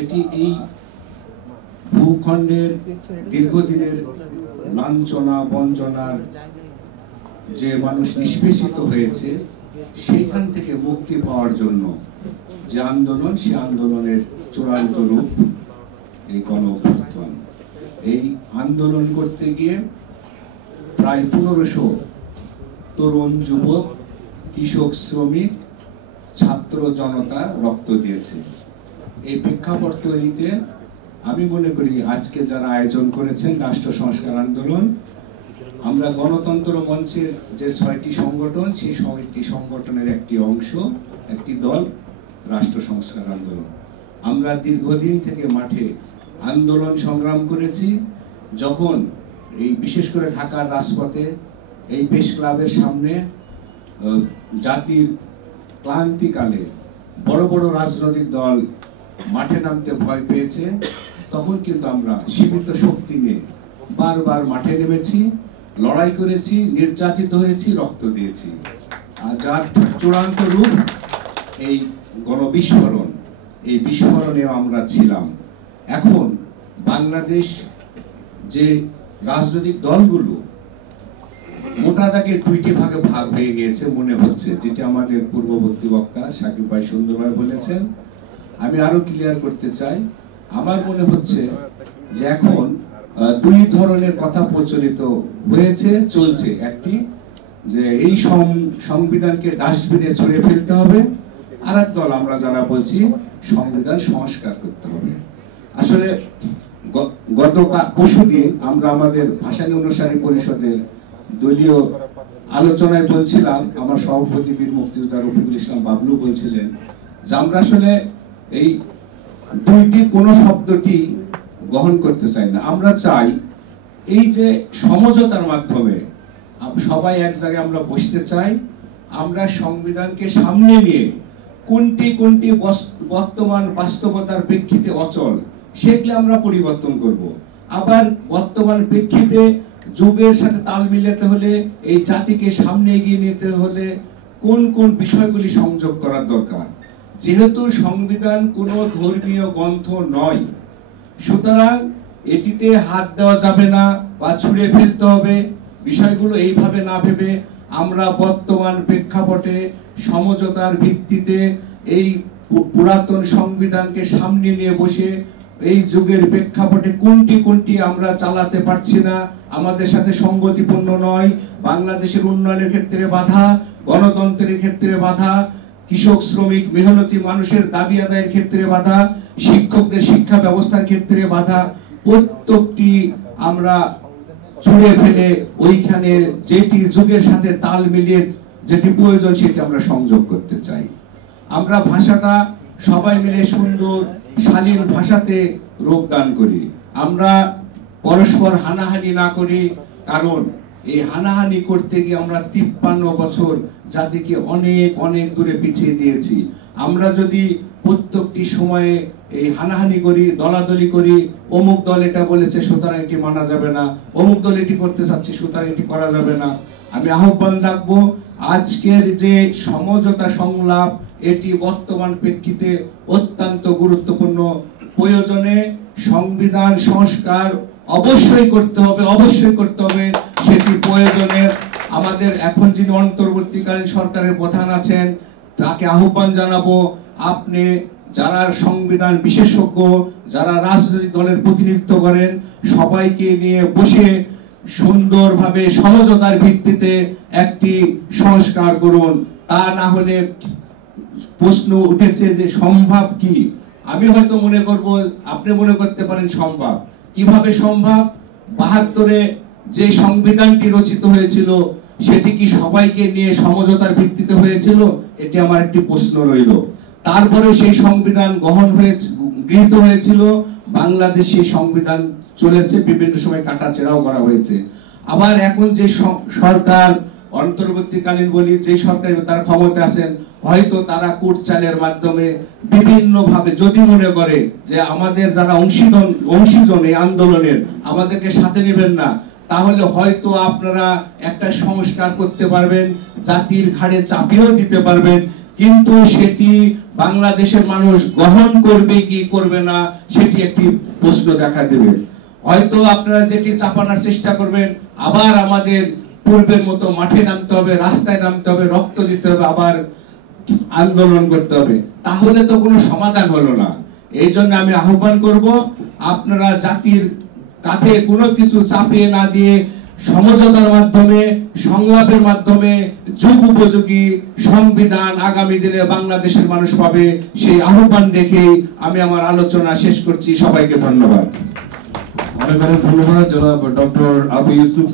এটি এই ভূখণ্ডের দীর্ঘদিনের লাঞ্ছনা বঞ্চনার যে মানুষ নিষ্পেষিত হয়েছে সেইখান থেকে মুক্তি পাওয়ার জন্য যে আন্দোলন, সে আন্দোলনের চূড়ান্ত রূপ এই গণ-অভ্যুত্থান। এই আন্দোলন করতে গিয়ে প্রায় 1500 তরুণ যুবক, কৃষক, শ্রমিক, ছাত্র জনতা রক্ত দিয়েছে। এই প্রেক্ষাপট তৈরিতে আমি মনে করি আজকে যারা আয়োজন করেছেন রাষ্ট্র সংস্কার আন্দোলন, আমরা গণতন্ত্র মঞ্চের যে 6টি সংগঠন, সেই 6টি সংগঠনের একটি অংশ, একটি দল রাষ্ট্র সংস্কার আন্দোলন। আমরা দীর্ঘদিন থেকে মাঠে আন্দোলন সংগ্রাম করেছি। যখন এই বিশেষ করে ঢাকার রাজপথে এই প্রেস ক্লাবের সামনে জাতির ক্লান্তিকালে বড় বড় রাজনৈতিক দল মাঠে নামতে ভয় পেয়েছে, তখন কিন্তু আমরা সীমিত শক্তি নিয়ে বারবার মাঠে নেমেছি, লড়াই করেছি, নির্যাতিত হয়েছি, রক্ত দিয়েছি। আর যার চূড়ান্ত রূপ এই গণবিস্ফোরণ, এই বিস্ফোরণেও আমরা ছিলাম। এখন বাংলাদেশ যে রাজনৈতিক দলগুলো মোটা দাগে 2টি ভাগে ভাগ হয়ে গিয়েছে মনে হচ্ছে, যেটা আমাদের পূর্ববর্তী বক্তা সাকিব ভাই সুন্দরভাবে বলেছেন। আমি আরো ক্লিয়ার করতে চাই, আমার মনে হচ্ছে যে এখন 2 ধরনের কথা প্রচলিত হয়েছে, চলছে। একটি যে এই সংবিধানকে ডাস্টবিনে ছুঁড়ে ফেলতে হবে, আর এক দল আমরা যারা বলছি সংবিধান সংস্কার করতে হবে। আসলে গত পরশুদিন আমরা আমাদের ভাষানী অনুসারী পরিষদের দলীয় আলোচনায় বলছিলাম, আমার সভাপতি বীর মুক্তিযোদ্ধা রফিকুল ইসলাম বাবলু বলছিলেন যে আমরা আসলে এই 2টি কোনো শব্দটি গ্রহণ করতে চাই না। আমরা চাই এই যে সমঝোতার মাধ্যমে সবাই এক জায়গায় আমরা বসতে চাই, আমরা সংবিধানকে সামনে নিয়ে কোনটি কোনটি বর্তমান বাস্তবতার প্রেক্ষিতে অচল, সেগুলো আমরা পরিবর্তন করব। আবার বর্তমান প্রেক্ষিতে যুগের সাথে তাল মিলাতে হলে, এই জাতিকে সামনে এগিয়ে নিতে হলে কোন কোন বিষয়গুলি সংযোগ করার দরকার। যেহেতু সংবিধান কোনো ধর্মীয় গ্রন্থ নয়, সুতরাং এটিতে হাত দেওয়া যাবে না বা ছুঁড়ে ফেলতে হবে, বিষয়গুলো এইভাবে না ভেবে আমরা বর্তমান প্রেক্ষাপটে সমঝোতার ভিত্তিতে এই পুরাতন সংবিধানকে সামনে নিয়ে বসে এই যুগের প্রেক্ষাপটে কোনটি কোনটি আমরা চালাতে পারছি না, আমাদের সাথে সঙ্গতিপূর্ণ নয়, বাংলাদেশের উন্নয়নের ক্ষেত্রে বাধা, গণতন্ত্রের ক্ষেত্রে বাধা, কৃষক শ্রমিক মেহনতি মানুষের দাবি আদায়ের ক্ষেত্রে বাধা, শিক্ষকদের শিক্ষা ব্যবস্থার ক্ষেত্রে বাধা, প্রত্যেকটি আমরা ছুঁড়ে ফেলে ওইখানে যেটি যুগের সাথে তাল মিলিয়ে যেটি প্রয়োজন সেটি আমরা সংযোগ করতে চাই। আমরা ভাষাটা সবাই মিলে সুন্দর শালীন ভাষাতে রূপদান করি, আমরা পরস্পর হানাহানি না করি। কারণ এই হানাহানি করতে গিয়ে আমরা 53 বছর জাতিকে অনেক অনেক দূরে পিছিয়ে দিয়েছি। আমরা যদি প্রত্যেকটি সময়ে এই হানাহানি করি, দলাদলি করি, অমুক দল এটা বলেছে সুতরাং এটি মানা যাবে না, অমুক দল এটি করতে চাচ্ছে সুতরাং এটি করা যাবে না, আমি আহ্বান রাখবো আজকের যে সমঝোতা সংলাপ, এটি বর্তমান প্রেক্ষিতে অত্যন্ত গুরুত্বপূর্ণ। প্রয়োজনে সংবিধান সংস্কার অবশ্যই করতে হবে, অবশ্যই করতে হবে। সেটি প্রয়োজনে আমাদের এখন যিনি অন্তর্বর্তীকালীন সরকারের প্রধান আছেন তাকে আহ্বান জানাবো, আপনি যারা সংবিধান বিশেষজ্ঞ, যারা রাজনৈতিক দলের প্রতিনিধিত্ব করেন, সবাইকে নিয়ে বসে সুন্দরভাবে সমঝোতার ভিত্তিতে একটি সংস্কার করুন। তা না হলে প্রশ্ন উঠেছে যে সম্ভব কি, আমি হয়তো মনে করব, আপনি মনে করতে পারেন সম্ভব। কিভাবে সম্ভব? 72-এ যে সংবিধানটি রচিত হয়েছিল সেটি কি সবাইকে নিয়ে সমঝোতার ভিত্তিতে হয়েছিল? এটি আমার একটি প্রশ্ন রইল। তারপরে সেই সংবিধান গৃহীত হয়েছিল, বাংলাদেশ সেই সংবিধান চলেছে, বিভিন্ন সময় কাটাছেড়াও করা হয়েছে। আবার এখন যে সরকার অন্তর্বর্তীকালীন বলি, যে সরকার তার ক্ষমতা আছেন, হয়তো তারা কুটচালের মাধ্যমে বিভিন্ন ভাবে যদি মনে করে যে আমাদের যারা অংশীজন এই আন্দোলনের আমাদেরকে সাথে নেবেন না, তাহলে হয়তো আপনারা একটা সংস্কার করতে পারবেন, জাতির ঘাড়ে চাপিয়েও দিতে পারবেন, কিন্তু সেটি বাংলাদেশের মানুষ গ্রহণ করবে কি করবে না সেটি একটি প্রশ্ন দেখা দেবে। হয়তো আপনারা যেটি চাপানোর চেষ্টা করবেন, আবার আমাদের পূর্বের মতো মাঠে নামতে হবে, রাস্তায় নামতে হবে, রক্ত দিতে হবে, আবার আন্দোলন করতে হবে, তাহলে তো কোনো সমাধান হলো না। এই জন্য আমি আহ্বান করব, আপনারা জাতির কাঁধে কোনো কিছু চাপিয়ে না দিয়ে সমঝোতার মাধ্যমে, সংলাপের মাধ্যমে যুগ উপযোগী সংবিধান আগামী দিনে বাংলাদেশের মানুষ পাবে, সেই আহ্বান রেখে আমি আমার আলোচনা শেষ করছি। সবাইকে ধন্যবাদ। অনেক অনেক ধন্যবাদ জনাব ডক্টর আবু ইউসুফ।